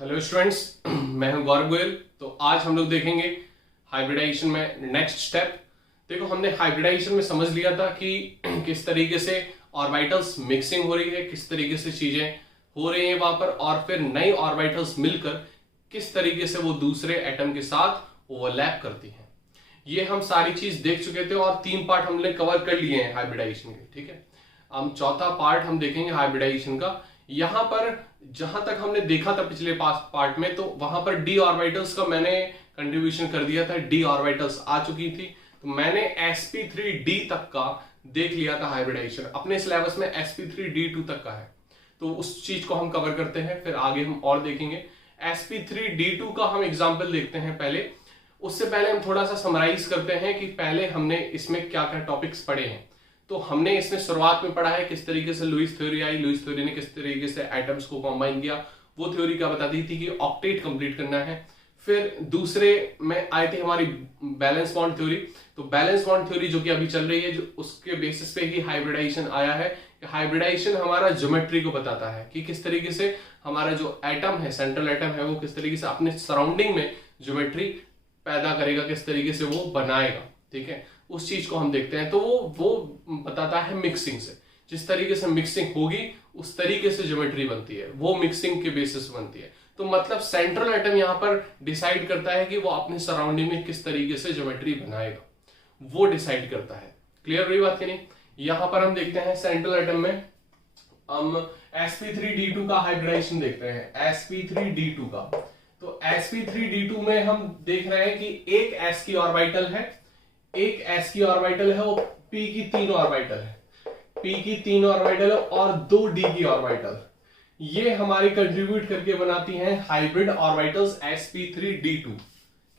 Hello students, मैं हूं गौरव गोयल। तो आज हम लोग देखेंगे हाइब्रिडाइजेशन में नेक्स्ट स्टेप। देखो, हमने हाइब्रिडाइजेशन में समझ लिया था कि किस तरीके से ऑर्बिटल्स मिक्सिंग हो रही है, किस तरीके से चीजें हो रही हैं वहां पर, और फिर नई ऑर्बिटल्स मिलकर किस तरीके से वो दूसरे एटम के साथ ओवरलैप करती हैं। ये हम सारी चीज देख चुके थे और 3 पार्ट हमने कवर कर लिए हैं हाइब्रिडाइजेशन के। ठीक है, हम चौथा पार्ट हम देखेंगे हाइब्रिडाइजेशन का। यहां पर जहां तक हमने देखा था पिछले पार्ट में, तो वहां पर डी ऑर्बिटल्स का मैंने कंट्रीब्यूशन कर दिया था, डी ऑर्बिटल्स आ चुकी थी। तो मैंने sp3d तक का देख लिया था हाइब्रिडाइजेशन। अपने सिलेबस में sp3d2 तक का है, तो उस चीज को हम कवर करते हैं, फिर आगे हम और देखेंगे। sp3d2 का हम एग्जाम्पल देखते हैं पहले। उससे पहले हम थोड़ा सा समराइज करते हैं कि पहले हमने इसमें क्या क्या टॉपिक्स पढ़े हैं। तो हमने इसमें शुरुआत में पढ़ा है किस तरीके से लुईस थ्योरी आई, लुईस थ्योरी ने किस तरीके से एटम्स को कंबाइन किया। वो थ्योरी क्या बताती थी कि ऑक्टेट कंप्लीट करना है। फिर दूसरे में आई थी हमारी बैलेंस बॉन्ड थ्योरी। तो बैलेंस बॉन्ड थ्योरी जो कि अभी चल रही है, जो उसके बेसिस पे ही हाइब्रिडाइजेशन आया है। हाइब्रिडाइजेशन हमारा ज्योमेट्री को बताता है कि किस तरीके से हमारा जो एटम है, सेंट्रल एटम है, वो किस तरीके से अपने सराउंडिंग में ज्योमेट्री पैदा करेगा, किस तरीके से वो बनाएगा। ठीक है, उस चीज को हम देखते हैं। तो वो बताता है मिक्सिंग से, जिस तरीके से मिक्सिंग होगी उस तरीके से ज्योमेट्री बनती है, वो मिक्सिंग के बेसिस बनती है। तो मतलब सेंट्रल एटम यहां पर डिसाइड करता है कि वो अपने सराउंडिंग में किस तरीके से ज्योमेट्री बनाएगा, वो डिसाइड करता है। क्लियर हुई बात कि नहीं? यहां पर हम देखते हैं सेंट्रल एटम में हम sp3d2 का हाइब्रिडाइजेशन देखते हैं, sp3d2 का। तो sp3d2 में हम देख रहे हैं कि एक s की ऑर्बिटल है, एक s की ऑर्बिटल है, वो p की 3 ऑर्बिटल है, p की 3 ऑर्बिटल है और 2 d की ऑर्बिटल। ये हमारी कंट्रीब्यूट करके बनाती हैं हाइब्रिड ऑर्बिटल्स sp3d2।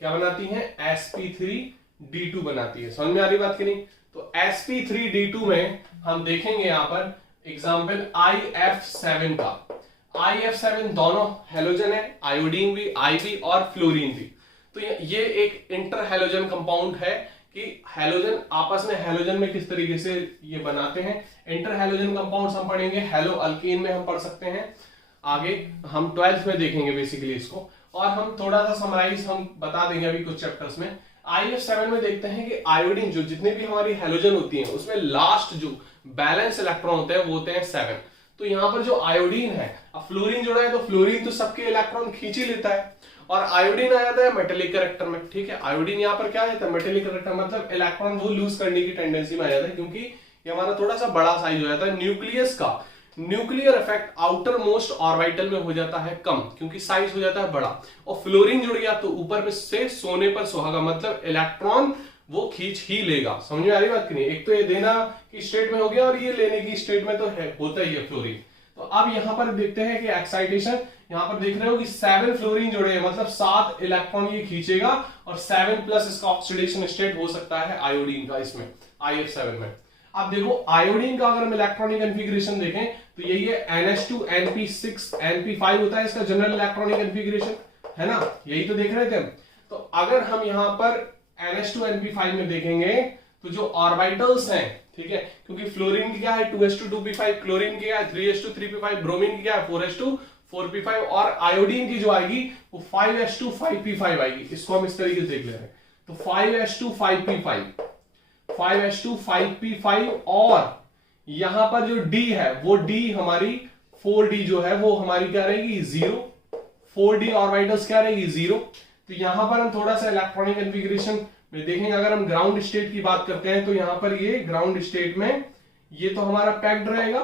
क्या बनाती हैं? sp3d2 बनाती है। समझ में आ रही बात कि नहीं? तो sp3d2 में हम देखेंगे यहां पर एग्जाम्पल IF7 का। IF7 दोनों हेलोजन है, आयोडीन भी, आई भी और फ्लोरीन भी। तो ये एक इंटर हेलोजन कंपाउंड है कि हेलोजन आपस में, हेलोजन में किस तरीके से ये बनाते हैं। इंटर हेलोजन कंपाउंड्स हम पढ़ेंगे, हेलो अल्कीन में हम पढ़ सकते हैं, आगे हम 12th में देखेंगे बेसिकली इसको। और हम थोड़ा सा समराइज हम बता देंगे अभी कुछ चैप्टर्स में। IF7 में देखते हैं कि आयोडीन, जो जितने भी हमारी हेलोजन होती हैं, उसमें लास्ट जो बैलेंस इलेक्ट्रॉन होते हैं वो होते हैं 7। तो यहां पर जो आयोडीन है, अब फ्लोरीन जुड़ा है तो फ्लोरीन तो सबके इलेक्ट्रॉन खींच ही लेता है, और आयोडीन आ जाता है मेटेलिक कैरेक्टर में। ठीक है, आयोडीन यहां पर क्या आ जाता है? मेटेलिक कैरेक्टर, मतलब इलेक्ट्रॉन वो लूज करने की टेंडेंसी में आ जाता है, क्योंकि ये हमारा थोड़ा सा बड़ा साइज हो जाता है। न्यूक्लियस का nuclear effect outer most orbital में हो जाता है कम, क्योंकि साइज हो जाता है बड़ा। और फ्लोरीन जुड़ गया तो ऊपर पे से सोने पर सुहागा, मतलब इलेक्ट्रॉन वो खींच ही लेगा। समझ में आ रही बात की नहीं? एक तो ये देना की स्टेट में हो गया और ये लेने की स्टेट में तो है, होता ही है फ्लोरीन। तो अब यहां पर देखते हैं कि एक्साइटेशन, यहां पर देख रहे हो कि 7 फ्लोरीन जुड़े हैं, मतलब 7 इलेक्ट्रॉन ये खींचेगा, और 7 प्लस इसका ऑक्सीडेशन स्टेट हो सकता है आयोडीन का इसमें, IF7 में। अब देखो आयोडीन का अगर हम इलेक्ट्रॉनिक कन्फिग्रेशन देखें तो यही है NH2 NP6 NP5 होता है इसका जनरल इलेक्ट्रॉनिक कन्फिग्रेशन, है ना? यही तो देख रहे थे हम। तो अगर हम यहां पर NH2 NP5 में देखेंगे तो जो ऑर्बिटल्स हैं, ठीक है, क्योंकि फ्लोरीन की क्या है 2s2 2p5, क्लोरीन की क्या है 3s2 3p5, ब्रोमीन की क्या है 4s2 4p5, और आयोडीन की जो आएगी वो 5s2 5p5 आएगी। इसको हम इस तरीके से देख ले रहे हैं। तो 5s2 5p5, 5s2 5p5, और यहां पर जो D है वो D हमारी 4D जो है वो हमारी क्या रहेगी 0, 4D ऑर्बिटल्स क्या रहेगी 0। तो यहां पर हम थोड़ा सा इलेक्ट्रॉनिक कन्फिग्रेशन में देखेंगे। अगर हम ग्राउंड स्टेट की बात करते हैं तो यहां पर ये ग्राउंड स्टेट में ये तो हमारा पैक्ड रहेगा,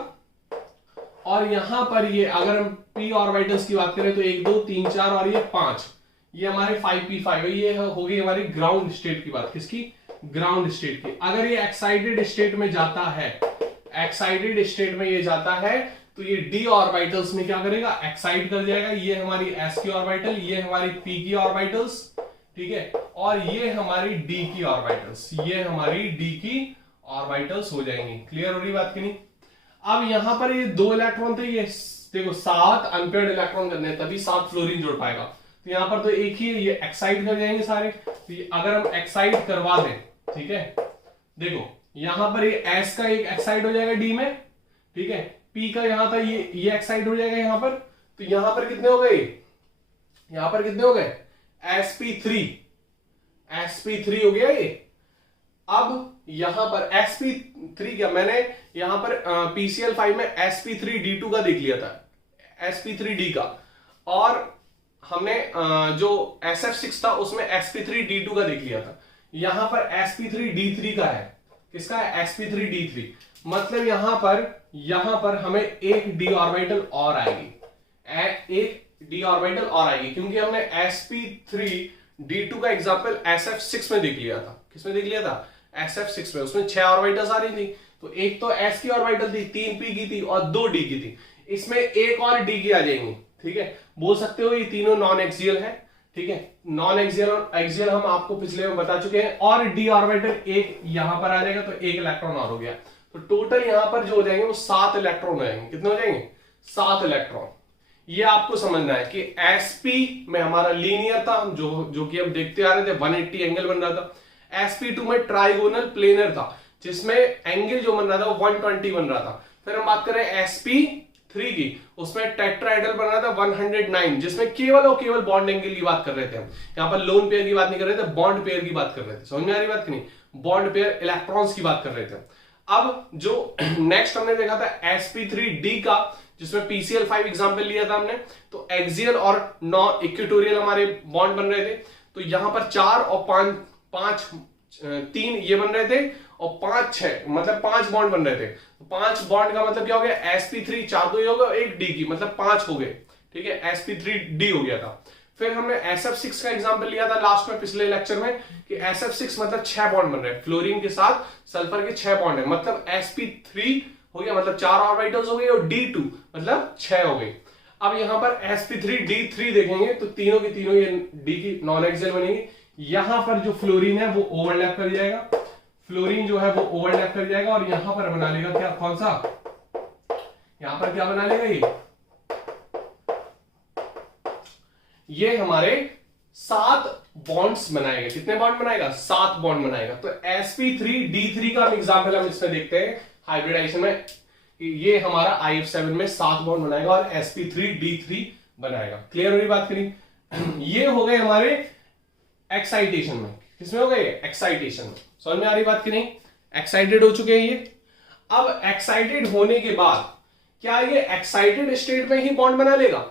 और यहां पर ये अगर हम p ऑर्बिटल्स की बात करें तो 1 2 3 4 और ये 5, ये हमारे 5p5, ये हो गई हमारी ग्राउंड स्टेट की बात। किसकी? ग्राउंड स्टेट की। अगर ये एक्साइटेड स्टेट में जाता है, एक्साइटेड स्टेट में ये जाता है, तो ये d ऑर्बिटल्स में क्या करेगा? एक्साइट कर जाएगा। ये हमारी s की ऑर्बिटल, ये हमारी p की ऑर्बिटल्स, ठीक है, और ये हमारी d की ऑर्बिटल्स, ये हमारी d की ऑर्बिटल्स हो जाएंगी। क्लियर हो रही बात की नहीं? अब यहां पर ये 2 इलेक्ट्रॉन थे, ये देखो 7 अनपेयर्ड इलेक्ट्रॉन करने हैं, तभी 7 फ्लोरीन जोड़ पाएगा। तो यहां पर तो एक ही है, ये एक्साइट कर जाएंगे सारे। तो अगर हम एक्साइट करवा दें, ठीक है, देखो यहां पर ये s का एक एक्साइट हो जाएगा d में, ठीक है, p का यहां था ये एक्साइट हो जाएगा यहां पर। तो यहां पर कितने हो गए? यहां पर कितने हो गए, sp3, sp3 हो गया ये। अब यहां पर sp3 क्या, मैंने यहां पर PCl5 में sp3d2 का देख लिया था, sp3d का, और हमने जो SF6 था उसमें sp3d2 का देख लिया था। यहां पर sp3d3 का है, किसका है, sp3d3। मतलब यहां पर हमें एक d ऑर्बिटल और आएगी, एक d ऑर्बिटल और आएगी, क्योंकि हमने sp3d2 का एग्जांपल SF6 में देख लिया था। किसमें देख लिया था, SF6 में। उसमें 6 ऑर्बिटल्स आ रही थी, तो एक तो s की ऑर्बिटल थी, 3 p की थी और 2 d की थी। इसमें एक और d की आ जाएंगी, ठीक है। बोल सकते हो ये तीनों नॉन एक्सियल है, ठीक है। नॉन एक्सियल और एक्सियल हम आपको पिछले में बता चुके हैं। और d ऑर्बिटल एक यहां पर आ जाएगा, तो एक इलेक्ट्रॉन और हो गया। तो टोटल यहां पर जो हो जाएंगे वो 7 इलेक्ट्रॉन हो जाएंगे। कितने हो जाएंगे, 7 इलेक्ट्रॉन। ये आपको समझना है कि sp में हमारा लीनियर था, जो कि हम देखते आ रहे थे, 180 एंगल बन रहा था। sp2 में ट्राइगोनल प्लेनर था, जिसमें एंगल जो बन रहा था वो 120 बन रहा था। फिर हम बात करें sp3 की, उसमें टेट्राहेड्रल बन रहा था 109, जिसमें केवल और केवल बॉन्ड एंगल की बात कर रहे थे हम। यहाँ पर लोन पेयर की बात नहीं कर रहे थे, बॉन्ड पेयर की बात कर रहे थे। समझ में आ रही बात की नहीं, बॉन्ड पेयर इलेक्ट्रॉन्स की बात कर रहे थे। अब जो नेक्स्ट हमने देखा था sp3d का, जिसमें PCl5 एग्जांपल लिया था हमने, तो एक्सियल और नॉन इक्वेटोरियल हमारे बॉन्ड बन रहे थे। तो यहां पर 4 और 5 3 ये बन रहे थे, और 5 6 मतलब 5 बॉन्ड बन रहे थे। तो 5 बॉन्ड का मतलब क्या हो गया, sp3 4 तो ये होगा, एक d की, मतलब 5 हो गए, ठीक है। sp3d हो गया था। फिर हमने SF6 का एग्जांपल लिया था लास्ट में, पिछले लेक्चर में, कि SF6 मतलब 6 बॉन्ड बन रहे हैं, फ्लोरीन के साथ सल्फर के 6 बॉन्ड है, मतलब sp3 हो गया, मतलब 4 ऑर्बिटल्स हो गए, और d2 मतलब 6 हो गई। अब यहां पर sp3d3 देखेंगे तो तीनों की तीनों ये d की नॉन एक्सियल बनेगी। यहां पर जो फ्लोरीन है वो ओवरलैप कर जाएगा, फ्लोरीन जो है वो ओवरलैप कर जाएगा, और यहां पर बना लेगा क्या, कौन सा, यहां पर क्या बना लेगा, ये हमारे 7 बॉन्ड्स बनाएगा। कितने बॉन्ड बनाएगा, 7 बॉन्ड बनाएगा। तो sp3d3 का एग्जांपल हम इसमें देखते हैं हाइब्रिडाइजेशन में, ये हमारा IF7 में 7 बॉन्ड बनाएगा और sp3d3 बनाएगा। क्लियर हो रही बात करी। ये हो गए हमारे एक्साइटेशन में। किसमें हो गए, एक्साइटेशन में। समझ में आ रही बात की नहीं, एक्साइटेड हो चुके हैं ये। अब एक्साइटेड होने के बाद क्या ये एक्साइटेड स्टेट में ही बॉन्ड बना लेगा,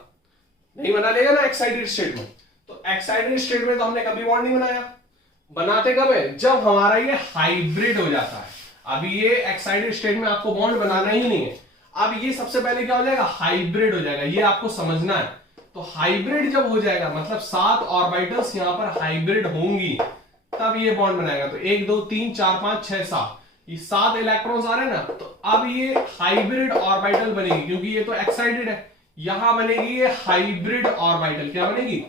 नहीं बना लेगा ना एक्साइटेड स्टेट में। तो एक्साइटेड स्टेट में तो हमने कभी बॉन्ड नहीं बनाया, बनाते कब है, जब हमारा ये हाइब्रिड हो जाता है। अभी ये एक्साइटेड स्टेट में आपको बॉन्ड बनाना ही नहीं है। अब ये सबसे पहले क्या हो जाएगा, हाइब्रिड हो जाएगा, ये आपको समझना है। तो हाइब्रिड जब हो जाएगा, मतलब 7 ऑर्बिटल्स यहां पर हाइब्रिड होंगी, तब ये बॉन्ड बनाएगा। तो 1 2 3 4 5 6 7, ये 7 इलेक्ट्रॉन्स आ रहे हैं ना, तो अब ये हाइब्रिड ऑर्बिटल बनेगी, क्योंकि ये तो एक्साइटेड है। यहां बनेगी ये हाइब्रिड ऑर्बिटल। क्या बनेगी,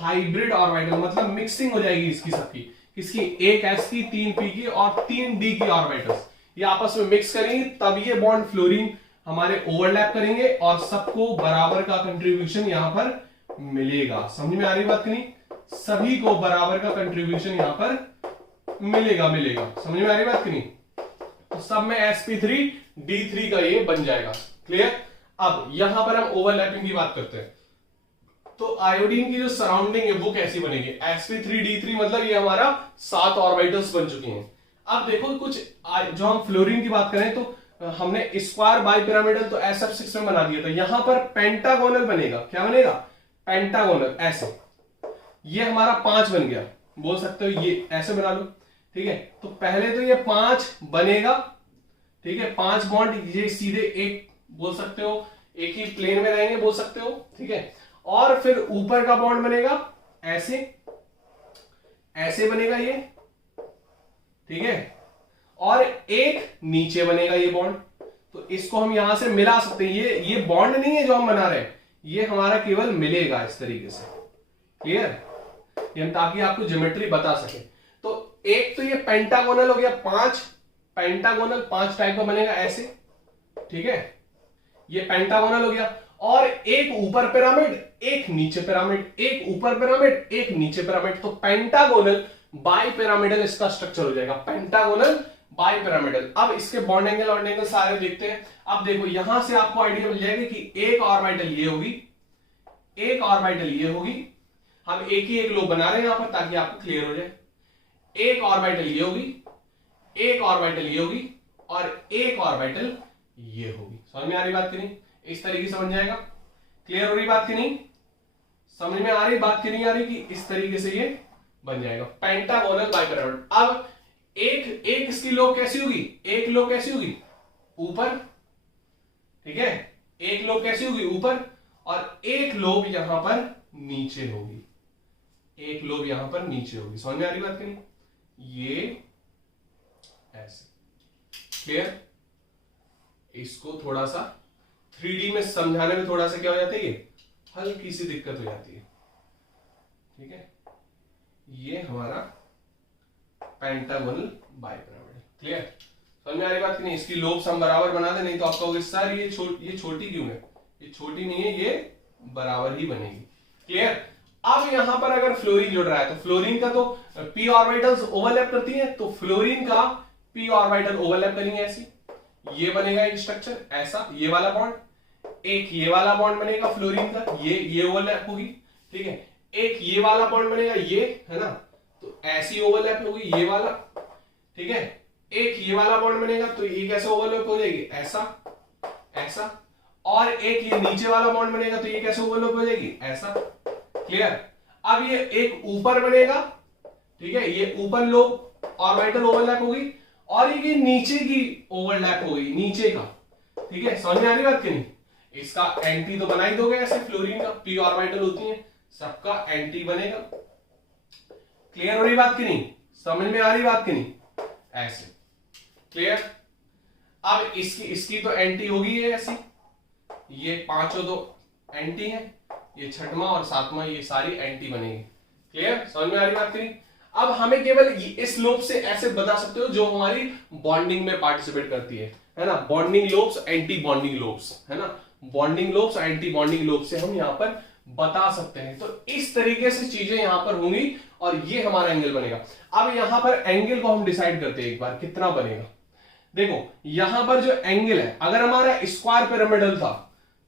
हाइब्रिड ऑर्बिटल, मतलब मिक्सिंग हो जाएगी इसकी सबकी, किसकी, एक s की, 3 p की और 3 d की ऑर्बिटल्स, ये आपस में मिक्स करेंगे, तब ये बॉन्ड फ्लोरीन हमारे ओवरलैप करेंगे और सबको बराबर का कंट्रीब्यूशन यहां पर मिलेगा। समझ में आ रही बात की नहीं, सभी को बराबर का कंट्रीब्यूशन यहां पर मिलेगा। समझ में आ रही बात की नहीं, तो सब में sp3d3 का ये बन जाएगा। क्लियर। अब यहां पर हम ओवरलैपिंग की बात करते हैं। तो आयोडीन की जो सराउंडिंग है वो कैसी बनेगी, sp3d3 मतलब ये हमारा 7 ऑर्बिटल्स बन चुकी हैं। अब देखो कुछ जो हम फ्लोरीन की बात करें तो हमने स्क्वायर बाई पिरामिडल तो SF6 में बना दिया था, यहां पर पेंटागोनल बनेगा। क्या बनेगा, पेंटागोनल, ऐसे। ये हमारा 5 बन गया, बोल सकते हो ये ऐसे बना लो, ठीक है। तो पहले तो ये 5 बनेगा, ठीक है, 5 बॉन्ड ये सीधे एक, बोल सकते हो एक ही प्लेन में रहेंगे, बोल सकते हो, ठीक है। और फिर ऊपर का बॉन्ड बनेगा ऐसे, ऐसे बनेगा ये, ठीक है, और एक नीचे बनेगा ये बॉन्ड। तो इसको हम यहां से मिला सकते हैं, ये बॉन्ड नहीं है जो हम बना रहे हैं, ये हमारा केवल मिलेगा इस तरीके से। क्लियर, ये हम ताकि आपको ज्योमेट्री बता सके। तो एक तो ये पेंटागोनल हो गया, 5 पेंटागोनल 5 टाइप का बनेगा ऐसे, ठीक है, ये पेंटागोनल हो गया। और एक ऊपर पिरामिड, एक नीचे पिरामिड, एक ऊपर पिरामिड, एक नीचे पिरामिड। तो पेंटागोनल बाई पिरामिडल इसका स्ट्रक्चर हो जाएगा, पेंटागोनल बाई पिरामिडल। अब इसके बॉन्ड एंगल सारे देखते हैं। अब देखो यहां से आपको आइडिया मिल जाएगा कि एक ऑर्बिटल ये होगी, एक ऑर्बिटल ये होगी, हम एक ही एक लोब बना रहे हैं यहां पर ताकि आपको क्लियर हो जाए। एक ऑर्बिटल ये होगी, एक ऑर्बिटल ये होगी और एक ऑर्बिटल ये होगी। समझ में आ रही बात की नहीं? इस तरीके से बन जाएगा। क्लियर हो रही बात की नहीं? समझ में आ रही बात की नहीं आ रही कि इस तरीके से ये बन जाएगा पेंटागोनल बाइपिरामिड। अब एक इसकी लोब कैसी होगी? एक लोब कैसी होगी? ऊपर, ठीक है, एक लोब कैसी होगी? ऊपर, और एक लोब यहां पर नीचे होगी, एक लोब यहां पर नीचे होगी। समझ में आ रही बात की नहीं? ये ऐसे। क्लियर? इसको थोड़ा सा 3D में समझाने में थोड़ा सा क्या हो जाता है, ये हल्की सी दिक्कत हो जाती है। ठीक है, ये हमारा पेंटागोनल बाइपिरामिड। क्लियर? समझ में आ रही बात की नहीं? इसकी लोब्स हम बराबर बना दे, नहीं तो आपका होगा सर ये छोटी क्यों है? ये छोटी नहीं है, ये बराबर ही बनेगी। क्लियर? अब यहां पर अगर फ्लोरीन जुड़ रहा है तो फ्लोरीन का तो p ऑर्बिटल्स ओवरलैप करती है, तो फ्लोरीन का p ऑर्बिटल ओवरलैप करेंगे ऐसी, ये बनेगा एक स्ट्रक्चर ऐसा, ये वाला बॉन्ड, एक ये वाला बॉन्ड बनेगा फ्लोरीन का, ये ओवरलैप होगी। ठीक है, एक ये वाला बॉन्ड बनेगा, ये है ना, तो ऐसी ओवरलैप होगी ये वाला। ठीक है, एक ये वाला बॉन्ड बनेगा तो ये कैसे ओवरलैप हो जाएगी? ऐसा ऐसा, और एक ये नीचे वाला बॉन्ड बनेगा तो ये कैसे ओवरलैप हो जाएगी? ऐसा। क्लियर? अब ये एक ऊपर बनेगा, ठीक है, ये ऊपर लोब ऑर्बिटल ओवरलैप होगी, और ये नीचे की ओवरलैप हो गई, नीचे का। ठीक है, समझ में आ रही बात की नहीं? इसका एंटी तो बना ही दोगे ऐसे, फ्लोरीन का p ऑर्बिटल होती है, सबका एंटी बनेगा। क्लियर हो रही बात की नहीं? समझ में आ रही बात की नहीं? ऐसे। क्लियर? अब इसकी तो एंटी होगी ये ऐसी, ये पांचों तो एंटी है, ये छठवां और सातवां ये सारी एंटी बनेगी। क्लियर? समझ में आ रही बात की नहीं? अब हमें केवल इस लोब से ऐसे बता सकते हो जो हमारी बॉन्डिंग में पार्टिसिपेट करती है ना, bonding lobes, anti bonding lobes, है ना, bonding lobes, anti bonding lobe से हम यहां पर बता सकते हैं। तो इस तरीके से चीजें यहां पर होंगी और ये हमारा एंगल बनेगा। अब यहां पर एंगल को हम डिसाइड करते हैं एक बार कितना बनेगा। देखो यहां पर जो एंगल है, अगर हमारा स्क्वायर पिरामिडल था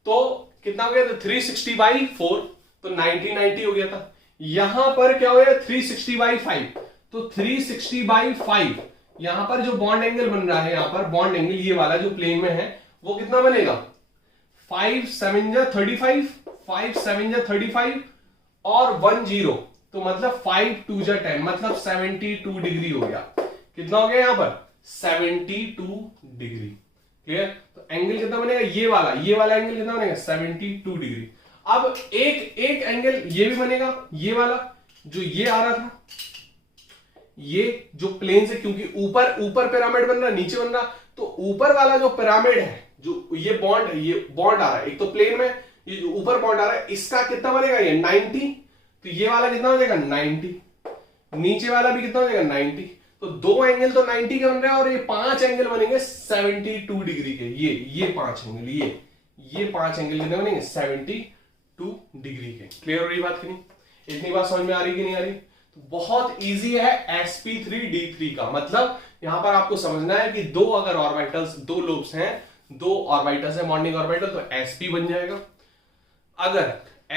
तो कितना हो गया था? 360/4, तो 90 हो गया था। यहां पर क्या हो गया? 360/5, तो 360/5 यहां पर जो बॉन्ड एंगल बन रहा है, यहां पर बॉन्ड एंगल ये वाला जो प्लेन में है वो कितना बनेगा? 5 7 जा 35, 5 7 जा 35 और 1 0, तो मतलब 5 2 जा 10, मतलब 72 डिग्री हो गया। कितना हो गया यहां पर? 72 डिग्री। क्लियर? तो एंगल कितना बनेगा? ये वाला एंगल कितना बनेगा? 72 डिग्री। अब एक एंगल ये भी बनेगा, ये वाला जो ये आ रहा था, ये जो प्लेन से, क्योंकि ऊपर पिरामिड बन रहा, नीचे बन रहा, तो ऊपर वाला जो पिरामिड है, जो ये बॉन्ड आ रहा है, एक तो प्लेन में ये जो ऊपर बॉन्ड आ रहा है, इसका कितना बनेगा? ये 90, तो ये वाला कितना हो जाएगा? 90, नीचे वाला भी कितना हो जाएगा? 90, तो दो एंगल तो 90 के बन रहे हैं और ये 5 एंगल बनेंगे 72 डिग्री के। ये 5 एंगल, ये 5 एंगल कितने बनेंगे? 72 डिग्री के। क्लियर हो रही बात की नहीं? इतनी बात समझ में आ रही कि नहीं आ रही? तो बहुत इजी है sp3d3 का मतलब यहां पर आपको समझना है कि दो अगर ऑर्बिटल्स, दो लोब्स हैं, दो ऑर्बिटल्स है बॉन्डिंग ऑर्बिटल, तो sp बन जाएगा। अगर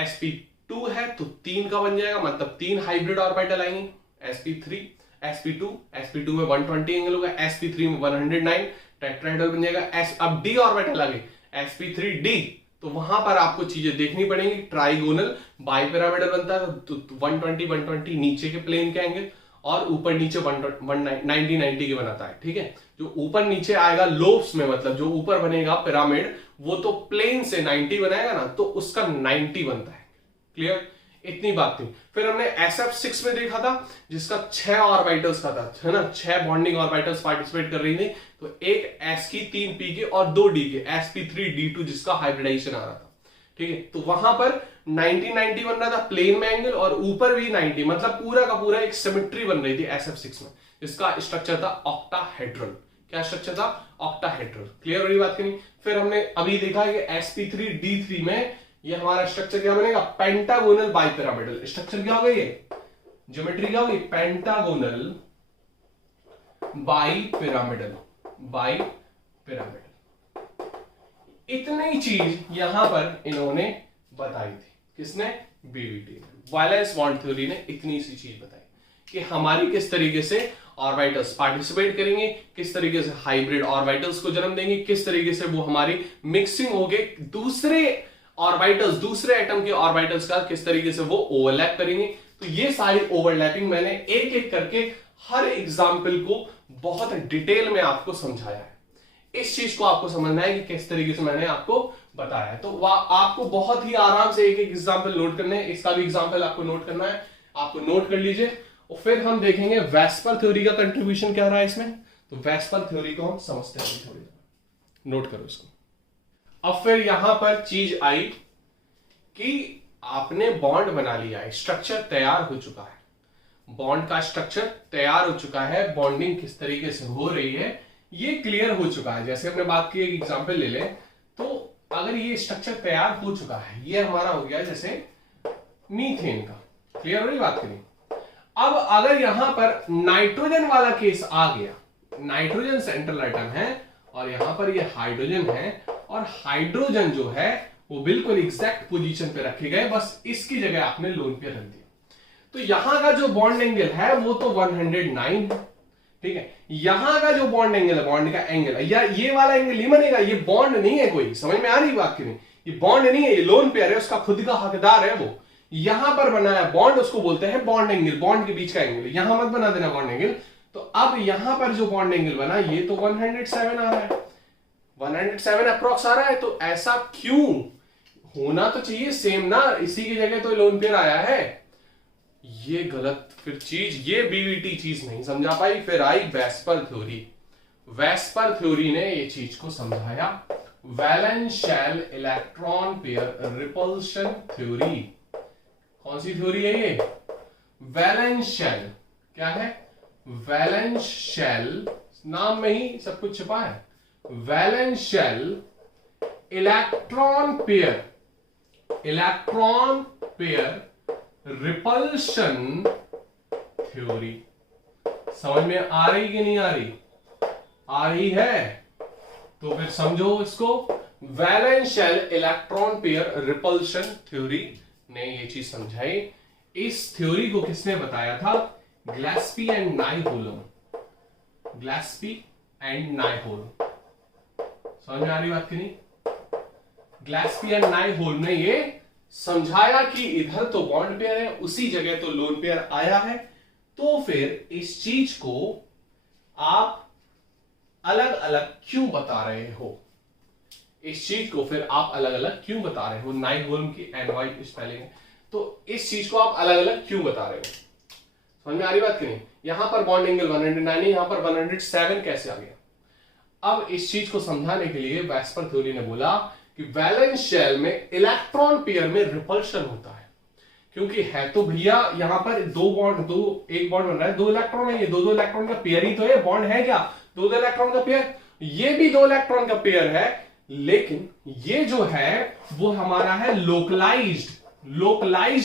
sp2 है तो 3 का बन जाएगा, मतलब 3 हाइब्रिड ऑर्बिटल आएंगे, sp3 sp2 में 120 एंगल होगा, sp3 में 109, टेट्राहेड्रल बन जाएगा। अब d ऑर्बिटल आगे sp3d, तो वहां पर आपको चीजें देखनी पड़ेंगी। ट्राइगोनल बाइपिरामिडल बनता है तो 120 नीचे के प्लेन के एंगल और ऊपर नीचे 90 के बनाता है। ठीक है, जो ऊपर नीचे आएगा लोब्स में, मतलब जो ऊपर बनेगा पिरामिड वो तो प्लेन से 90 बनाएगा ना, तो उसका 90 बनता है। क्लियर? इतनी बात थी। फिर हमने SF6 में देखा था जिसका 6 ऑर्बिटल्स का था, है ना, 6 बॉन्डिंग ऑर्बिटल्स पार्टिसिपेट कर रही थी, तो एक S की 3 P के और 2 D के, sp3d2 जिसका हाइब्रिडाइजेशन आ रहा था। ठीक है, तो वहां पर 90 बन रहा था प्लेन में एंगल और ऊपर भी 90, मतलब पूरा का पूरा एक सिमेट्री बन रही थी SF6 में, जिसका स्ट्रक्चर था ऑक्टाहेड्रल। क्या स्ट्रक्चर था? ऑक्टाहेड्रल। क्लियर हो रही बात की नहीं? फिर हमने अभी देखा कि sp3d3 में ये हमारा स्ट्रक्चर क्या बनेगा? Pentagonal bipyramidal. स्ट्रक्चर क्या होगा? ये ज्योमेट्री क्या होगी? Pentagonal bipyramidal. इतनी चीज यहां पर इन्होंने बताई थी। किसने? बीवीटी ने। वैलेंस बॉन्ड थ्योरी ने इतनी सी चीज बताई कि हमारी किस तरीके से ऑर्बिटल्स पार्टिसिपेट करेंगे, किस तरीके से हाइब्रिड ऑर्बिटल्स को जन्म देंगे, किस तरीके से वो हमारी मिक्सिंग होके दूसरे ऑर्बिटल्स, दूसरे एटम के ऑर्बिटल्स का किस तरीके से वो ओवरलैप करेंगे। तो ये सारी ओवरलैपिंग मैंने एक एक करके हर एग्जाम्पल को बहुत डिटेल में आपको समझाया है। इस चीज को आपको समझना है कि किस तरीके से मैंने आपको बताया है। तो आपको बहुत ही आराम से एक एक एग्जाम्पल नोट करने हैं। इसका भी एग्जाम्पल आपको नोट करना है, आपको नोट कर लीजिए और फिर हम देखेंगे वेस्पर थ्योरी का कंट्रीब्यूशन क्या रहा है इसमें। तो वेस्पर थ्योरी को हम समझते हैं थोड़ी, नोट करो इसको। अब फिर यहां पर चीज आई कि आपने बॉन्ड बना लिया है, स्ट्रक्चर तैयार हो चुका है, बॉन्ड का स्ट्रक्चर तैयार हो चुका है, बॉन्डिंग किस तरीके से हो रही है ये क्लियर हो चुका है। जैसे हमने बात की, एक एग्जांपल ले लें, तो अगर ये स्ट्रक्चर तैयार हो चुका है, ये हमारा हो गया जैसे मीथेन का, क्लियर हो रही बात की नहीं। अब अगर यहां पर नाइट्रोजन वाला केस आ गया, नाइट्रोजन सेंट्रल एटम है और यहां पर ये हाइड्रोजन है और हाइड्रोजन जो है वो बिल्कुल एग्जैक्ट पोजीशन पे रखे गए, बस इसकी जगह आपने लोन पेयर रख दिया। तो यहां का जो बॉन्ड एंगल है वो तो 109 है, ठीक है। यहां का जो बॉन्ड एंगल है, बॉन्ड का एंगल या ये वाला एंगल नहीं बनेगा, ये बॉन्ड नहीं है कोई, समझ में आ रही बात की नहीं, ये बॉन्ड नहीं है, ये लोन पेयर है, उसका खुद का हकदार है वो। यहां पर बना है बॉन्ड, उसको बोलते हैं बॉन्ड एंगल, बॉन्ड के बीच का एंगल। यहां मत बना देना बॉन्ड एंगल। तो अब यहां पर जो बॉन्ड एंगल बना ये तो 107 आ रहा है, 107 अप्रॉक्स आ रहा है। तो ऐसा क्यों? होना तो चाहिए सेम ना, इसी की जगह तो लोन पेयर आया है। ये गलत फिर चीज, ये बीवीटी चीज नहीं समझा पाई। फिर आई वेस्पर थ्योरी। वेस्पर थ्योरी ने ये चीज को समझाया, valence shell electron pair repulsion theory. कौन सी थ्योरी है ये? Valence shell. क्या है? वैलेंस शेल, नाम में ही सब कुछ छिपा है। Valence shell electron pair, electron pair repulsion theory. समझ में आ रही कि नहीं आ रही? आ रही है तो फिर समझो इसको। Valence shell electron pair repulsion theory ने ये चीज समझाई। इस थ्योरी को किसने बताया था? Gillespie and नाइहोलम। Gillespie and नाइहोलम। समझ में आ रही बात की नहीं? ग्लेस्पी एंड नाइहोलम ने ये समझाया कि इधर तो बॉन्ड पेयर है, उसी जगह तो लोन पेयर आया है। तो फिर इस चीज को आप अलग अलग क्यों बता रहे हो? इस चीज को फिर आप अलग अलग क्यों बता रहे हो? नाइहोलम की NY स्पेलिंग है, तो इस चीज को आप अलग अलग क्यों बता रहे हो? समझ में आ रही बात की नहीं? यहां पर बॉन्ड एंगल 109 है, यहां पर 107 कैसे आ गया? अब इस चीज को समझाने के लिए वेस्पर थ्योरी ने बोला कि वैलेंस शेल में इलेक्ट्रॉन पेयर में रिपल्शन होता है। क्योंकि है तो भैया यहां पर एक बॉन्ड बन रहा है, 2 इलेक्ट्रॉन है, ये 2 इलेक्ट्रॉन का पेयर ही तो है, बॉन्ड है क्या? 2 इलेक्ट्रॉन का पेयर। ये भी 2 इलेक्ट्रॉन का पेयर है, लेकिन ये जो है वो हमारा है लोकलाइज्ड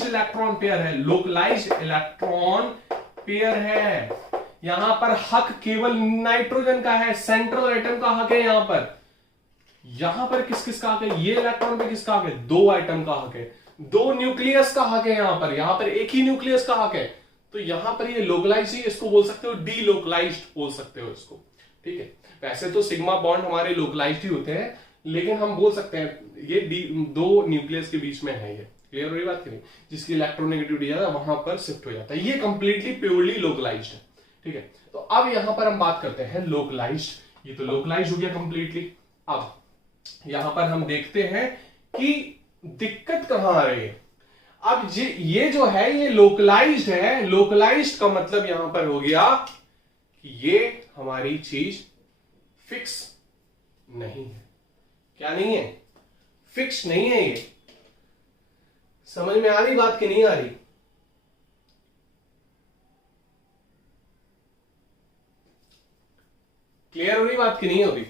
इलेक्ट्रॉन पेयर है, लोकलाइज्ड इलेक्ट्रॉन पेयर है। यहां पर हक केवल नाइट्रोजन का है, सेंट्रल एटम का हक है। यहां पर किस किस का हक है? ये इलेक्ट्रॉन पे किसका हक है? 2 एटम का हक है, 2 न्यूक्लियस का हक है। यहां पर एक ही न्यूक्लियस का हक है। तो यहां पर ये लोकलाइज्ड ही, इसको बोल सकते हो डीलोकलाइज्ड बोल सकते हो इसको, ठीक है। वैसे तो सिग्मा बॉन्ड हमारे लोकलाइज्ड ही होते हैं, लेकिन हम बोल सकते हैं ये 2 न्यूक्लियस के बीच में है। ये क्लियर हो रही बात की नहीं? जिसकी इलेक्ट्रोनेगेटिविटी ज्यादा वहां पर शिफ्ट हो जाता है, ये कंप्लीटली प्योरली लोकलाइज्ड है, ठीक है। तो अब यहां पर हम बात करते हैं लोकलाइज्ड। ये तो लोकलाइज्ड हो गया कंप्लीटली। अब यहां पर हम देखते हैं कि दिक्कत कहां आ रही है। अब ये जो है ये लोकलाइज्ड है। लोकलाइज्ड का मतलब यहां पर हो गया कि ये हमारी चीज फिक्स नहीं है। क्या नहीं है? फिक्स नहीं है। ये समझ में आ रही बात कि नहीं आ रही? क्लियर हो रही बात कि नहीं हो रही?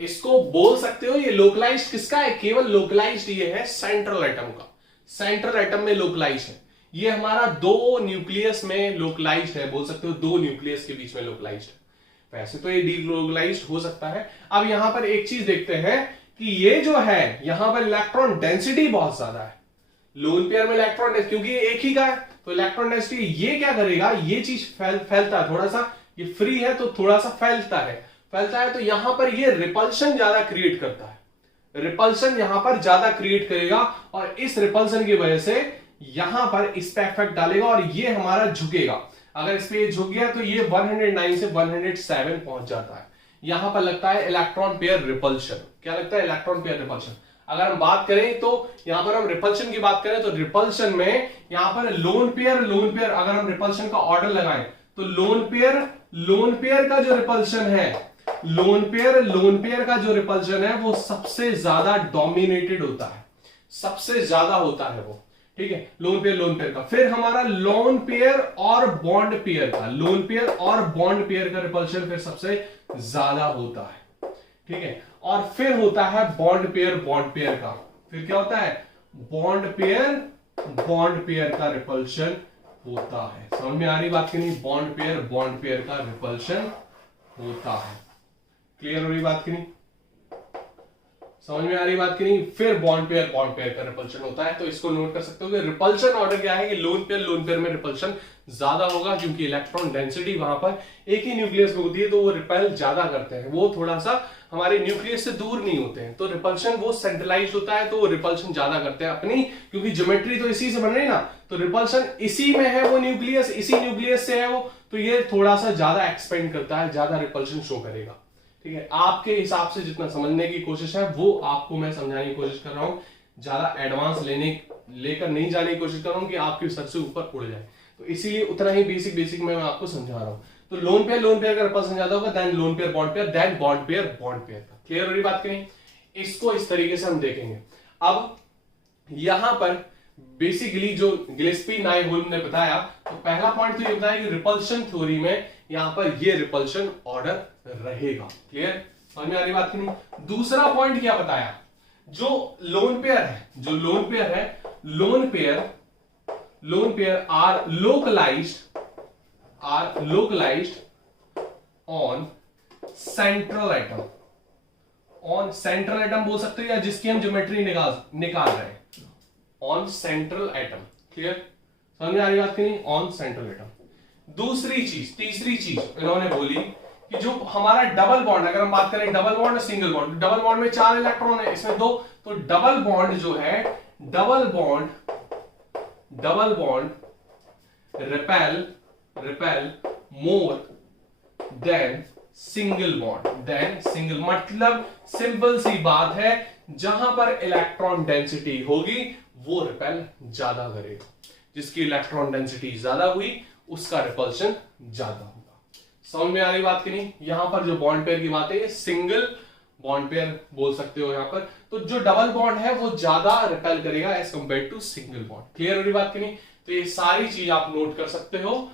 इसको बोल सकते हो ये लोकलाइज्ड किसका है? केवल लोकलाइज्ड ये है सेंट्रल एटम का। सेंट्रल एटम में लोकलाइज्ड है। ये हमारा 2 न्यूक्लियस में लोकलाइज्ड है, बोल सकते हो 2 न्यूक्लियस के बीच में लोकलाइज्ड है। वैसे तो ये डीलोकलाइज्ड हो सकता है। अब यहां पर एक चीज देखते हैं कि ये जो है यहां पर इलेक्ट्रॉन डेंसिटी बहुत ज्यादा है, लोन पेयर में इलेक्ट्रॉन डेंसिटी, क्योंकि ये एक ही का है तो इलेक्ट्रॉन डेंसिटी ये क्या करेगा, ये चीज फैलता है थोड़ा सा, ये फ्री है तो थोड़ा सा फैलता है तो यहां पर ये रिपल्शन ज्यादा क्रिएट करता है, रिपल्शन यहां पर ज्यादा क्रिएट करेगा और इस रिपल्शन की वजह से यहां पर इस पे इफेक्ट डालेगा और ये हमारा झुकेगा। अगर इस पे झुक गया तो ये 109 से 107 पहुंच जाता है। यहां पर लगता है इलेक्ट्रॉन पेयर रिपल्शन। क्या लगता है? Electron pair repulsion. अगर हम बात करें तो यहां पर हम रिपल्शन की बात करें तो रिपल्शन में यहां पर लोन पेयर अगर हम रिपल्शन का ऑर्डर लगाएं तो लोन पेयर का जो रिपल्शन है, लोन पेयर का जो रिपल्शन है वो सबसे ज्यादा डोमिनेटेड होता है, सबसे ज्यादा होता है वो, ठीक है, लोन पेयर का। फिर हमारा लोन पेयर और बॉन्ड पेयर का रिपल्शन फिर सबसे ज्यादा होता है, ठीक है। और फिर होता है बॉन्ड पेयर का, फिर क्या होता है? बॉन्ड पेयर का रिपल्शन होता है। समझ में आ रही बात की नहीं? बॉन्ड पेयर का रिपल्शन होता है। क्लियर हो रही बात की नहीं? समझ में आ रही बात की नहीं? फिर बॉन्ड पेयर का रिपल्शन होता है। तो इसको नोट कर सकते हो कि रिपल्शन ऑर्डर क्या है कि लोन पेयर में रिपल्शन ज्यादा होगा, क्योंकि इलेक्ट्रॉन डेंसिटी वहां पर एक ही न्यूक्लियस में होती है तो वो रिपेल ज्यादा करते हैं, वो थोड़ा सा हमारे न्यूक्लियस से दूर नहीं होते हैं, तो रिपल्शन वो सेंट्रलाइज होता है तो वो रिपल्शन ज्यादा करते हैं अपनी, क्योंकि ज्योमेट्री तो इसी से बन रही है ना, तो रिपल्शन इसी में है, वो न्यूक्लियस इसी न्यूक्लियस से है वो, तो ये थोड़ा सा ज्यादा एक्सपेंड करता है, ज्यादा रिपल्शन शो करेगा, ठीक है। आपके हिसाब से जितना समझने की कोशिश है वो आपको मैं समझाने की कोशिश कर रहा हूं, ज्यादा एडवांस लेकर नहीं जाने की कोशिश कर रहा हूं कि आपके सर से ऊपर उड़ जाए, तो इसीलिए उतना ही बेसिक मैं आपको समझा रहा हूं। तो लोन पेयर का रिपल्शन ज्यादा होगा, then lone pair bond pair का। क्लियर हो रही बात करें? इसको इस तरीके से हम देखेंगे। अब यहां पर बेसिकली जो गिलेस्पी नाइहोल्म ने बताया, तो पहला पॉइंट तो ये बताया कि रिपल्शन थ्योरी में यहां पर ये रिपल्शन ऑर्डर रहेगा। क्लियर? समझ में आ रही बात की नहीं? दूसरा पॉइंट क्या बताया? जो लोन पेयर है, lone pair are localized on central atom बोल सकते हो, या जिसकी हम ज्योमेट्री निकाल रहे हैं, ऑन सेंट्रल एटम। क्लियर? समझ में आ रही बात की नहीं? On central atom. तीसरी चीज इन्होंने बोली कि जो हमारा डबल बॉन्ड, अगर हम बात करें डबल बॉन्ड और सिंगल बॉन्ड, डबल बॉन्ड में 4 इलेक्ट्रॉन है, इसमें 2, तो डबल बॉन्ड जो है, double bond repel more than single bond, मतलब सिंपल सी बात है, जहां पर इलेक्ट्रॉन डेंसिटी होगी वो रिपेल ज्यादा करेगा, जिसकी इलेक्ट्रॉन डेंसिटी ज्यादा हुई उसका रिपल्शन ज्यादा होगा। समझ में आ रही बात की नहीं? यहां पर जो बॉन्ड पेयर की बात है, ये सिंगल बॉन्ड पेयर बोल सकते हो यहां पर, तो जो डबल बॉन्ड है वो ज्यादा रिपेल करेगा as compare to single bond. Clear हो रही बात की नहीं? तो ये सारी चीज आप नोट कर सकते हो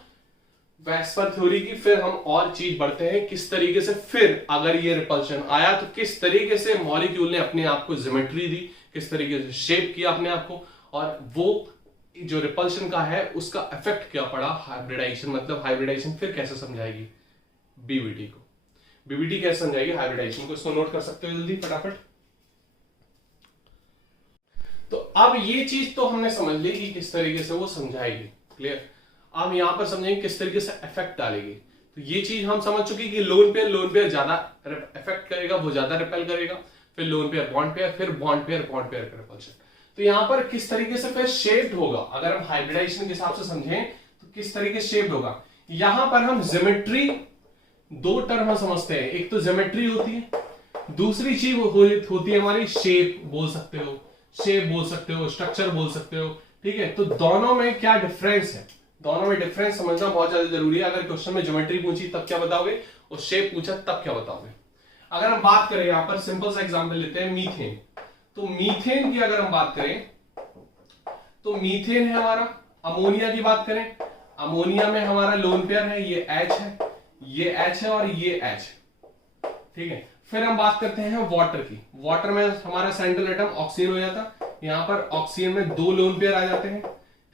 वेस्पर थ्योरी की। फिर हम और चीज बढ़ते हैं, किस तरीके से फिर अगर ये रिपल्शन आया तो किस तरीके से मॉलिक्यूल ने अपने आप को ज्योमेट्री दी, किस तरीके से शेप किया अपने आप को, और वो जो रिपल्शन का है उसका इफेक्ट क्या पड़ा हाइब्रिडाइजेशन, मतलब हाइब्रिडाइजेशन फिर कैसे समझाएगी बीबीटी कैसे समझाएगी हाइब्रिडाइजेशन को, इसको नोट कर सकते हो जल्दी फटाफट। तो अब ये चीज तो हमने समझ ली कि किस तरीके से वो समझाएगी। क्लियर? अब यहां पर समझेंगे किस तरीके से इफेक्ट डालेगी। तो ये चीज हम समझ चुके कि लोन पेयर ज्यादा इफेक्ट करेगा, वो ज्यादा रिपेल करेगा, फिर लोन पेयर बॉन्ड पेयर, फिर बॉन्ड पेयर का रिपल्शन। तो यहां पर किस तरीके से फिर शेप्ड होगा, अगर हम हाइब्रिडाइजेशन के हिसाब से समझें तो किस तरीके से शेप्ड होगा। यहां पर हम ज्योमेट्री, 2 टर्म समझते हैं, एक तो ज्योमेट्री होती है, दूसरी चीज होती है हमारी शेप बोल सकते हो, स्ट्रक्चर बोल सकते हो, ठीक है। तो दोनों में क्या डिफरेंस है, दोनों में डिफरेंस समझना बहुत ज्यादा जरूरी है। अगर क्वेश्चन में ज्योमेट्री पूछी तब क्या बताओगे, और शेप पूछा तब क्या बताओगे। अगर हम बात करें यहां पर सिंपल सा एग्जांपल लेते हैं, मीथेन। तो मीथेन की अगर हम बात करें तो मीथेन है हमारा। अमोनिया की बात करें, अमोनिया में हमारा लोन पेयर है, ये H है, ये H है और ये H, ठीक है। फिर हम बात करते हैं वाटर की। वाटर में हमारा सेंट्रल एटम ऑक्सीजन हो जाता, यहां पर ऑक्सीजन में 2 लोन पेयर आ जाते हैं,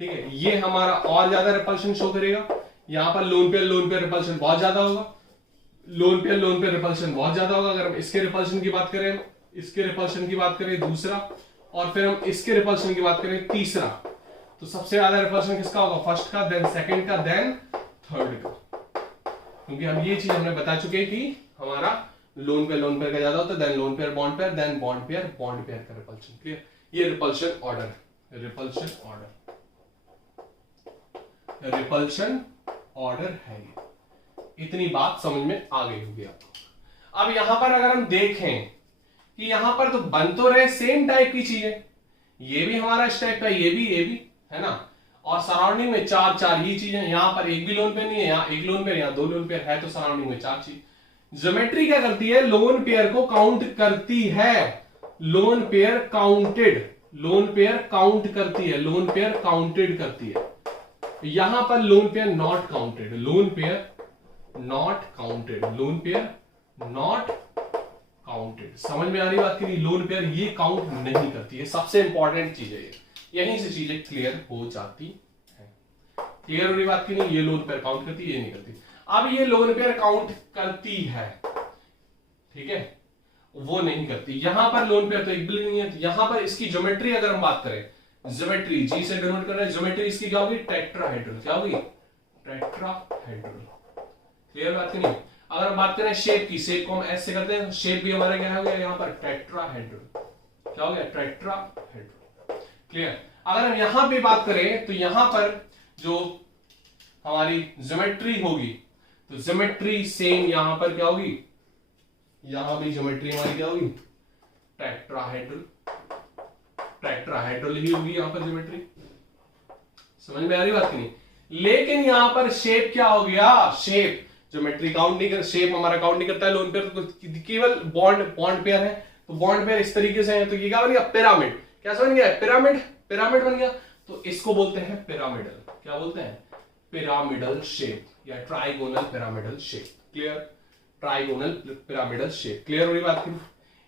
ठीक है। ये हमारा और ज्यादा रिपल्शन शो करेगा, यहां पर लोन पेयर रिपल्शन बहुत ज्यादा होगा, लोन पेयर रिपल्शन बहुत ज्यादा होगा। अगर हम इसके रिपल्शन की बात करें इसके रिपल्शन की बात करें दूसरा, और फिर हम इसके रिपल्शन की बात करें तीसरा, तो सबसे ज्यादा रिपल्शन किसका होगा? फर्स्ट का, देन सेकंड का, देन थर्ड का। क्योंकि हम ये चीज हमने बता चुके कि हमारा लोन पेयर का ज्यादा होता है, then lone pair bond pair, then bond pair का रिपल्शन। क्लियर? ये रिपल्शन ऑर्डर है ये। इतनी बात समझ में आ गई होगी आपको। अब यहां पर अगर हम देखें कि यहां पर तो बन तो रहे सेम टाइप की चीजें, ये भी हमारा इस टाइप का, ये भी है ना, और सराउंडिंग में चार ही चीजें। यहां पर एक भी लोन पेयर नहीं है, यहां एक लोन पेयर, यहां दो लोन पेयर है, तो सराउंडिंग में 4 चीज। ज्योमेट्री क्या करती है? लोन पेयर को काउंट करती है। लोन पेयर काउंट करती है। यहां पर लोन पेयर नॉट काउंटेड, समझ में आ रही बात की नहीं? लोन पेयर ये काउंट नहीं करती है, सबसे इंपॉर्टेंट चीज है ये। यहीं से चीजें क्लियर हो जाती है। क्लियर हो रही बात की नहीं? ये लोन पेयर काउंट करती है, ये नहीं करती। अब ये लोन पेयर काउंट करती है, ठीक है, वो नहीं करती। यहां पर लोन पेयर तो एक भी नहीं है, तो यहां पर इसकी ज्योमेट्री अगर हम बात करें, ज्योमेट्री जी से डिनोट कर रहे हैं, ज्योमेट्री इसकी क्या होगी? टेट्राहेड्रल। क्या होगी? टेट्राहेड्रल। क्लियर बात की नहीं? अगर हम बात करें शेप की, शेप को हम एस से करते हैं, शेप भी हमारा क्या हो गया यहां पर? टेट्राहेड्रल। क्या हो गया? टेट्राहेड्रल। क्लियर? अगर हम यहां पे बात करें तो यहां पर जो हमारी ज्योमेट्री होगी, तो ज्योमेट्री सेम यहां पर क्या होगी? यहां भी ज्योमेट्री हमारी क्या होगी? टेट्राहेड्रल ही होगी यहां पर ज्योमेट्री। समझ में आ रही बात की नहीं? लेकिन यहां पर शेप क्या हो गया? शेप ज्योमेट्री काउंट नहीं कर, शेप हमारा काउंट नहीं करता है। लोन पेयर तो केवल बॉन्ड पेयर है, तो बॉन्ड पेयर इस तरीके से है, तो ये क्या बन गया? पिरामिड। क्या बन गया? पिरामिड बन गया। तो इसको बोलते हैं पिरामिडल। क्या बोलते हैं? पिरामिडल शेप या trigonal pyramidal shape. Clear? Trigonal pyramidal shape. Clear हो रही बात की नहीं?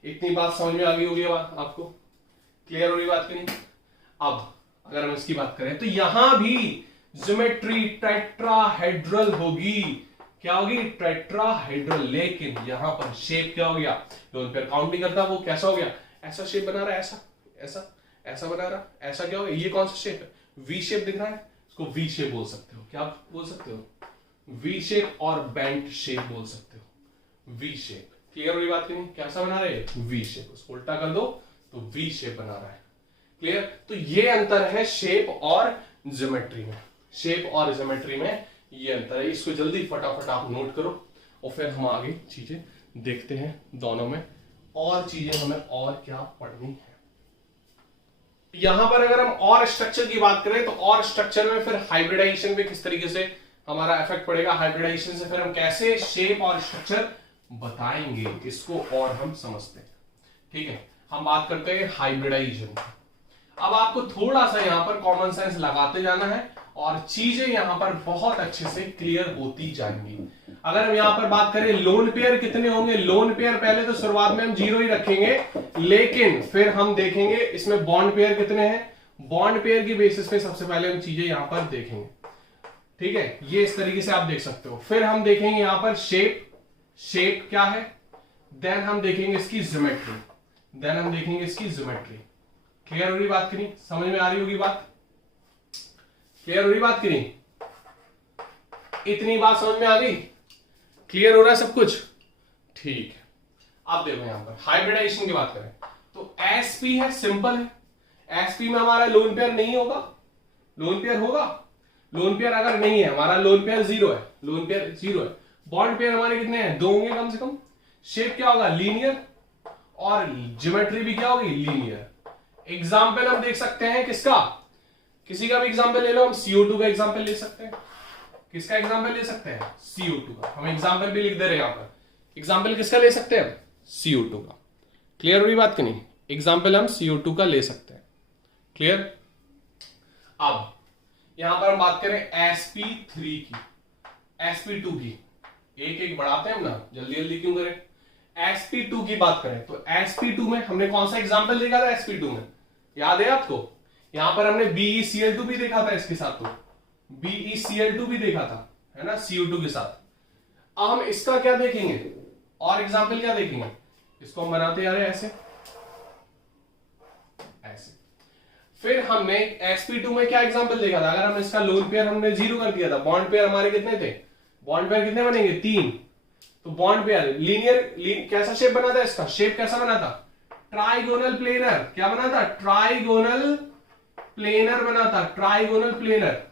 इतनी बात समझ में आ गई होगी आपको? क्लियर हो रही बात की नहीं? अब अगर हम इसकी बात करें तो यहां भी ज्योमेट्री टेट्राहेड्रल होगी। क्या होगी? टेट्राहेड्रल। लेकिन यहां पर शेप क्या हो गया? लोन पेयर काउंट नहीं करता, वो कैसा हो गया? ऐसा शेप बना रहा है, ऐसा बना रहा, ऐसा क्या हो गया? ये कौन सा शेप है? वी शेप दिख रहा है, इसको वी शेप बोल सकते हो। क्या बोल सकते हो? वी शेप और बेंट शेप बोल सकते हो। V shape. क्लियर हो रही बात की नहीं? कैसा बना रहे? V shape. उसको उल्टा कर दो तो वी शेप बना रहा है। क्लियर? तो ये अंतर है शेप और ज्योमेट्री में। ये अंतर है। इसको जल्दी फटाफट आप नोट करो, और फिर हम आगे चीजें देखते हैं दोनों में, और चीजें हमें और क्या पढ़नी है। यहां पर अगर हम और स्ट्रक्चर की बात करें, तो और स्ट्रक्चर में फिर हाइब्रिडाइजेशन पे किस तरीके से हमारा इफेक्ट पड़ेगा, हाइब्रिडाइजेशन से फिर हम कैसे शेप और स्ट्रक्चर बताएंगे, इसको और हम समझते हैं। ठीक है, हम बात करते हैं हाइब्रिडाइजेशन। अब आपको थोड़ा सा यहां पर कॉमन सेंस लगाते जाना है, और चीजें यहां पर बहुत अच्छे से क्लियर होती जाएंगी। अगर हम यहां पर बात करें लोन पेयर कितने होंगे, लोन पेयर पहले तो शुरुआत में हम 0 ही रखेंगे, लेकिन फिर हम देखेंगे इसमें बॉन्ड पेयर कितने हैं। बॉन्ड पेयर की बेसिस पे सबसे पहले हम चीजें यहां पर देखेंगे। ठीक है, ये इस तरीके से आप देख सकते हो। फिर हम देखेंगे यहां पर शेप क्या है, देन हम देखेंगे इसकी ज्योमेट्री, क्लियर हो रही बात की नहीं? समझ में आ रही होगी बात? क्लियर हो रही बात की नहीं? इतनी बात समझ में आ गई? क्लियर हो रहा है सब कुछ? ठीक है। अब देखो यहां पर हाइब्रिडाइजेशन की बात करें तो एसपी है, सिंपल है। एसपी में हमारा लोन पेयर नहीं होगा, लोन पेयर होगा? लोन पेयर अगर नहीं है, हमारा लोन पेयर 0 है, बॉन्ड पेयर हमारे कितने हैं? 2 होंगे कम से कम। शेप क्या होगा? लीनियर, और ज्योमेट्री भी क्या होगी? लीनियर। एग्जाम्पल हम देख सकते हैं किसका? किसी का भी एग्जाम्पल ले लो, हम CO2 का एग्जाम्पल ले सकते हैं। किसका एग्जाम्पल ले सकते हैं? CO2 का। हम एग्जाम्पल भी लिख दे रहे हैं यहां पर। एग्जाम्पल किसका ले सकते हैं? CO2 का। क्लियर हो रही बात की नहीं? एग्जाम्पल हम CO2 का ले सकते हैं। क्लियर? अब यहां पर हम बात करें sp3 की, sp2 की, एक बढ़ाते हैं हम ना, जल्दी क्यों करें? sp2 की बात करें तो sp2 में हमने कौन सा एग्जाम्पल देखा था? sp2 में याद है आपको? यहां पर हमने BeCl2 भी देखा था, इसके साथ तो BeCl2 भी देखा था, है ना, CO2 के साथ। अब हम इसका क्या देखेंगे, और एग्जाम्पल क्या देखेंगे? इसको हम बनाते जा रहे हैं ऐसे, हमने sp2 में क्या एग्जांपल देखा था, अगर हम इसका लोन पेयर हमने 0 कर दिया था, बॉन्ड पेयर हमारे कितने थे, बॉन्ड पेयर कितने बनेंगे 3, तो बॉन्ड पेयर लीनियर कैसा शेप बना था, इसका शेप कैसा बना था, ट्राइगोनल प्लेनर, क्या बना था, ट्राइगोनल प्लेनर बना था, ट्राइगोनल प्लेनर,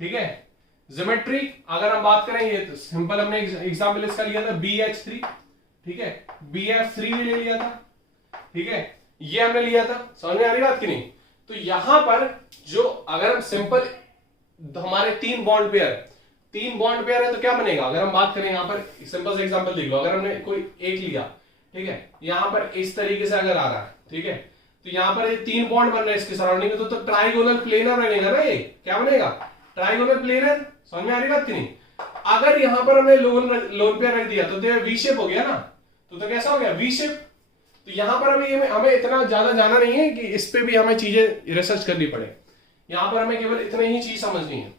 ठीक है। ज्योमेट्री अगर हम बात करेंगे तो सिंपल हमने एग्जांपल इसका लिया था BH3, ठीक है, BF3 भी ले लिया था, ठीक है, ये हमने लिया था, समझ में आ रही बात की नहीं। तो यहां पर जो अगर हम सिंपल हमारे 3 बॉन्ड पेयर है तो क्या बनेगा, अगर हम बात करें यहां पर सिंपल से एग्जांपल देख लो, अगर हमने कोई एक लिया, ठीक है, यहां पर इस तरीके से अगर आ रहा है, ठीक है, तो यहां पर ये 3 बॉन्ड बन रहे हैं इसके सराउंडिंग में, तो ट्राइगोनल प्लेनर बनेगा ना, ये क्या बनेगा, ट्राइगोनल प्लेनर, समझ में आ रही बात की नहीं। अगर यहां पर हमने लोन पेयर रख दिया तो वी शेप हो गया ना, तो कैसा हो गया, वी शेप। तो यहां पर हमें इतना ज्यादा जाना नहीं है कि इस पे भी हमें चीजें रिसर्च करनी पड़े, यहां पर हमें केवल इतनी ही चीज समझनी है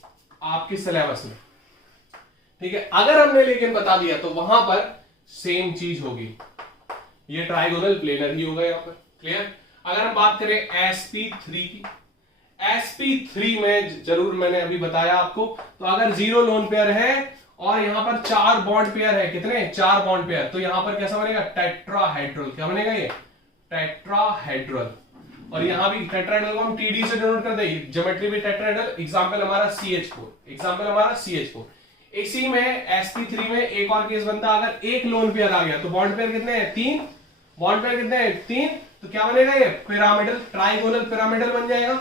आपके सिलेबस में, ठीक है। अगर हमने लेकिन बता दिया तो वहां पर सेम चीज होगी, ये ट्राइगोनल प्लेनर ही होगा यहां पर, क्लियर। अगर हम बात करें sp3 की, sp3 में जरूर मैंने अभी बताया आपको, तो अगर 0 लोन पेयर है और यहां पर 4 बॉन्ड पेयर है, कितने 4 बॉन्ड पेयर, तो यहां पर कैसा बनेगा, टेट्राहेड्रल, क्या बनेगा ये, टेट्राहेड्रल। और यहां भी टेट्राहेड्रल को हम TD से डिनोट करते हैं, ज्योमेट्री भी टेट्राहेड्रल, एग्जांपल हमारा CH4, इसी में sp3 में एक और केस बनता, अगर एक लोन पेयर आ गया तो बॉन्ड पेयर कितने हैं 3, बॉन्ड पेयर कितने हैं 3, तो क्या बनेगा ये पिरामिडल, ट्राइगोनल पिरामिडल बन जाएगा,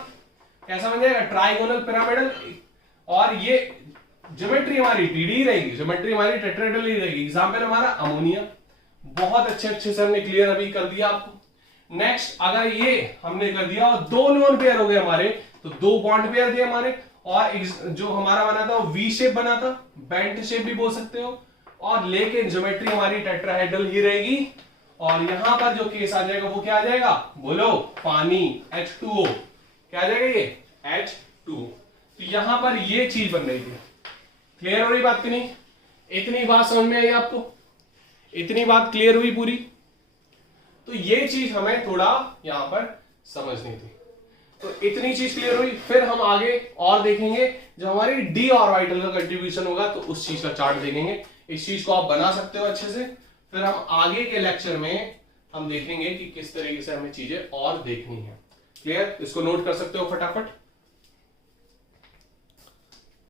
कैसा बन जाएगा, ट्राइगोनल पिरामिडल। और ये ज्योमेट्री हमारी TD रहेगी, ज्योमेट्री हमारी टेट्राहेड्रल ही रहेगी। एग्जांपल हमारा अमोनिया, बहुत अच्छे से हमने क्लियर अभी कर दिया आपको। नेक्स्ट अगर ये हमने कर दिया और 2 लोन पेयर हो गए हमारे, तो 2 बॉन्ड पेयर थे हमारे, और जो हमारा बना था वो वी शेप बना था, बेंट शेप भी बोल सकते हो, और लेकिन ज्योमेट्री हमारी टेट्राहेड्रल ही रहेगी। और यहां पर जो केस आ जाएगा वो क्या आ जाएगा, बोलो, पानी, H2O, क्या आ जाएगा ये H2O। तो यहां पर ये चीज बन रही है, क्लियर हो रही बात की नहीं, इतनी बात समझ में आई आपको, इतनी बात क्लियर हुई पूरी। तो ये चीज हमें थोड़ा यहां पर समझनी थी, तो इतनी चीज क्लियर हुई। फिर हम आगे और देखेंगे, जब हमारी d ऑर्बिटल का कंट्रीब्यूशन होगा तो उस चीज का चार्ट देखेंगे, इस चीज को आप बना सकते हो अच्छे से। फिर हम आगे के लेक्चर में हम देखेंगे कि किस तरीके से हमें चीजें और देखनी है, क्लियर, इसको नोट कर सकते हो फटाफट।